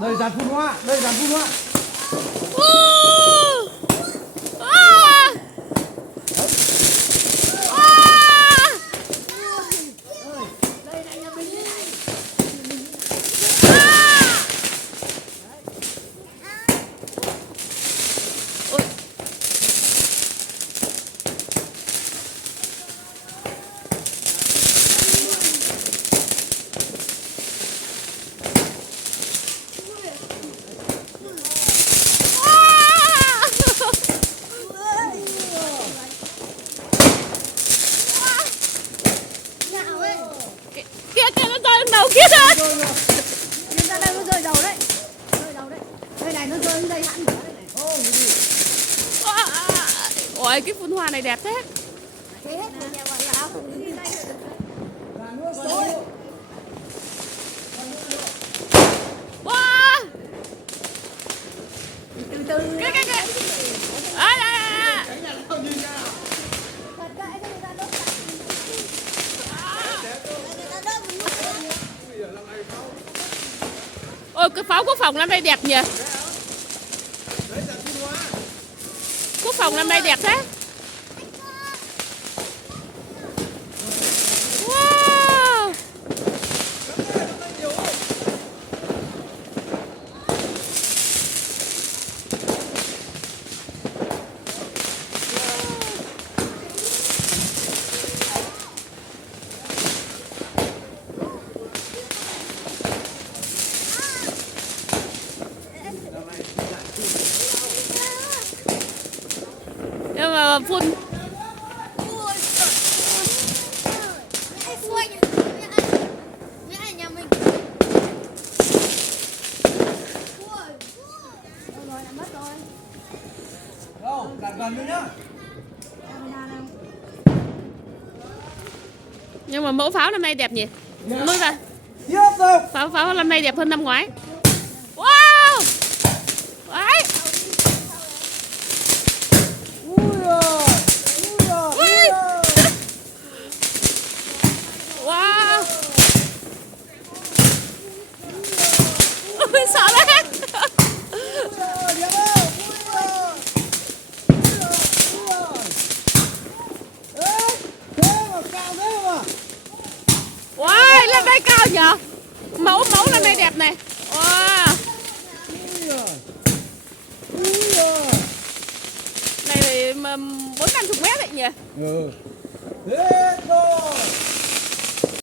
Đây dàn phun hoa, đây dàn phun hoa. Đầu kia thôi. Nhân ra đây nó rơi đầu đấy. Rơi đầu đấy. Đây này nó rơi đến đây hẳn nữa đây này. Ôi cái phun hoa này đẹp thế. Thế hết rồi nhà bạn lão không đi đây. Wow. Từ từ. Cái. Ôi cái pháo quốc phòng năm nay đẹp nhỉ. Quốc phòng năm nay đẹp thế. Wow. Nhưng mà phun Đâu, cản gần nữa nhá. nhưng mà mẫu pháo năm nay đẹp nhỉ. Mới vào Tiếp tục. pháo năm nay đẹp hơn năm ngoái. Wow. Đấy. Ui. Wow. Ui sợ đấy. Wow, lên đây cao nhở. Mẫu lên đây đẹp này. Wow. Này 450 mét đấy nhỉ. Ừ. Hết rồi.